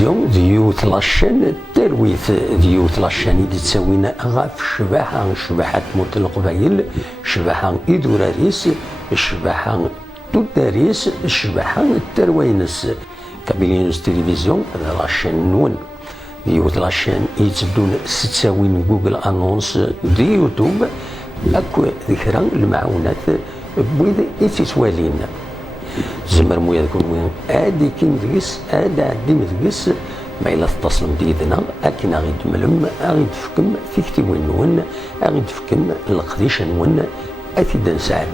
التلفزيون ديوت لاشين ترويث ديوت لاشين اللي تساوينا غاف شباحة موت القبايل، شباحة إدوراريس، شباحة توداريس، شباحة التروينس. كابيلينوس تلفزيون لاشين نون ديوت لاشين يتبدون ستساوين جوجل انونس دي يوتيوب اكو ذكرى المعونات بويد يتسوالين زمر مويا يكون وين ادي كين ديس ادي عدي مدقس ما الا تتصلم ديدنا اكن غيد ملم غيد فكم في كتيوين نون غيد فكم القديش نون اكيد نساعد